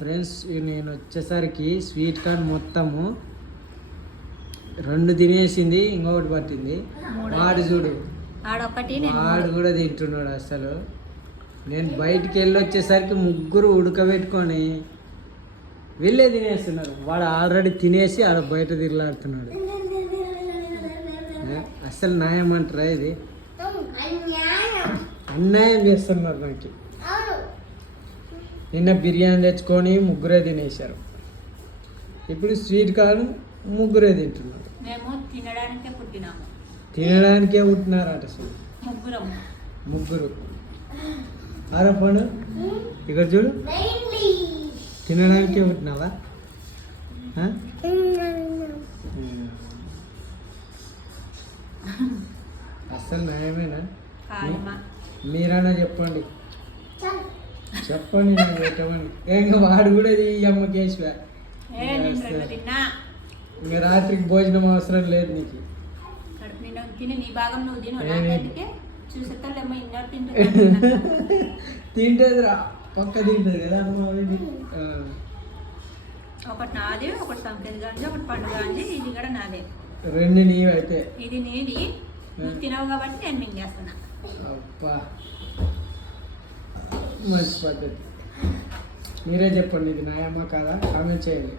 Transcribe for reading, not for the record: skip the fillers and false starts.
Friends నేను వచ్చేసరికి sweet corn మొత్తము 2 తినేసింది, ఇంకొకటి పట్టింది. వాడు చూడు, వాడు కూడా తింటున్నాడు. అసలు నేను బయటికి వెళ్ళి వచ్చేసరికి ముగ్గురు ఉడకబెట్టుకొని వెళ్ళే తినేస్తున్నారు. వాడు ఆల్రెడీ తినేసి ఆడ బయట తిరలాడుతున్నాడు. అసలు న్యాయం అంటారా ఇది? అన్యాయం చేస్తున్నారు నాకు. నిన్న బిర్యానీ తెచ్చుకొని ముగ్గురే తినేశారు, ఇప్పుడు స్వీట్ కార్న్ ముగ్గురే తింటున్నారు. తినడానికే పుట్టినారట అసలు ముగ్గురు. ఆరోపణ ఇక్కడ చూడు, తినడానికే పుట్టినావా? అసలు న్యాయమేనా? మీరైనా చెప్పండి, చెప్పండి. నేను పెట్టమని ఇంకా వాడు కూడా ఈ అమ్మకేశ్వా. ఇంకా రాత్రికి భోజనం అవసరం లేదు నీకు. తింటదిరా, పక్క తింటది కదా అమ్మ. ఒకటి నాది, ఒకటి సంకేత్ గాంధీ, ఒకటి పండు గాంధీ. ఇది కూడా నాదే. 2 నీవి అయితే. ఇది నీది, నువ్వు తినవు కాబట్టి నేను మింగేస్తున్నా. అబ్బా, మంచి పద్ధతి. మీరే చెప్పండి, ఇది న్యాయమా కాదా? కామెంట్ చేయండి.